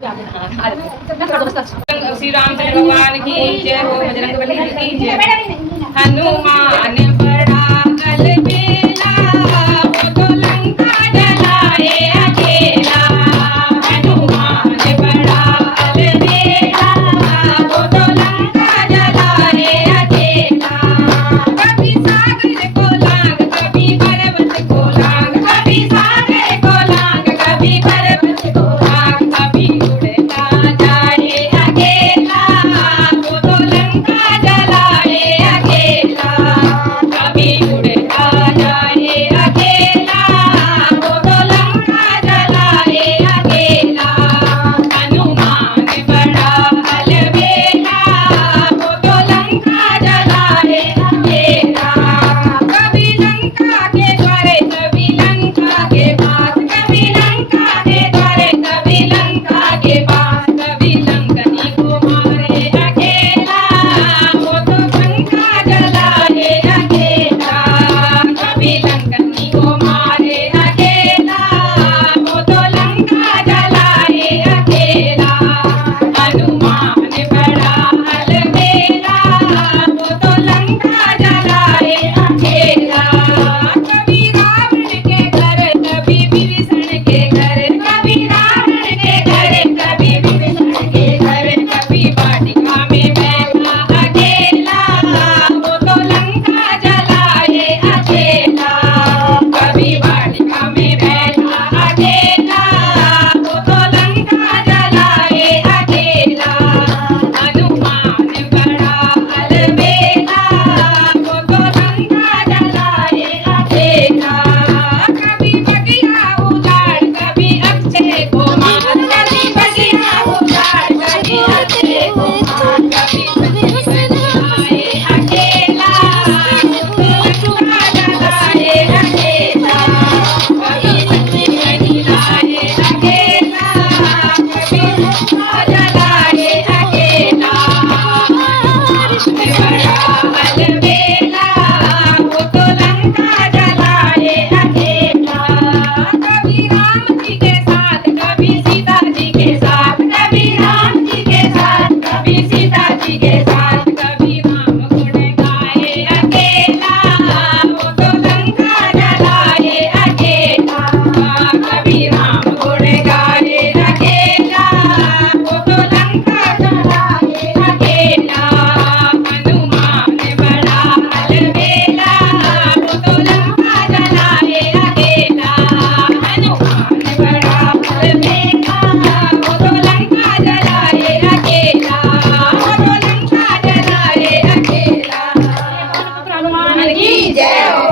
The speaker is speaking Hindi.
श्री रामचंद्र भगवान की जय हो, बजरंगबली की जय। हनुमान बड़ा अलबेला, वो तो लंका जलाए अकेला। हनुमान बड़ा अलबेला, वो तो लंका जलाए अकेला। कभी सागर को लांग, कभी पर्वत को लांग, कभी सागर को लांग, कभी पर्वत को लांग, कभी उड़ता जाए अकेला, वो तो लंका जलाए अकेला। कभी उड़ता जाए अकेला, वो तो लंका जलाए अकेला। हनुमान बड़ा अलबेला, वो तो लंका जलाए अकेला। कभी लंका के द्वारे, कभी लंका के पास, कभी लंका के द्वारे, कभी लंका के पास, कभी लंकनी को मारे अकेला, वो तो लंका जलाए अकेला। कभी लंकनी को मारे अकेला, वो तो लंका जलाए अकेला। हनुमान बड़ा अलबेला, वो तो लंका जलाए अकेला। कभी रावण के घर, कभी विभीषण के घर, कभी रावण के घर, कभी विभीषण के घर, कभी वाटिका में बैठा अकेला, वो तो लंका जलाए अकेला। कभी वाटिका में बैठा अकेला, वो तो लंका जलाए अकेला। हनुमान बड़ा अलबेला, वो तो लंका जलाए अकेला। कभी बगिया उजाड़, कभी अक्षय को मार, कभी बगिया उजाड़, कभी अक्षय को मार, कभी बगिया जलाए अकेला, वो तो लंका जलाए अकेला। कभी बगिया जलाए अकेला, कभी लंका जलाए अकेला। बड़ा अलबेला, वो तो लंका जलाए अकेला। कभी राम जी के साथ, कभी सीता जी के साथ, कभी राम जी के साथ, कभी सीता जी के साथ, कभी राम गुण गाए अकेला, वो तो लंका जलाए अकेला। कभी राम गुण गाए अकेला, वो तो लंका जलाए अकेला। हनुमान बड़ा अलबेला, वो तो लंका जलाए अकेला। हनुमान बड़ा अलबेला, वो तो लंका जलाए अकेला, वो तो लंका जलाए अकेला। हनुमान की जय हो।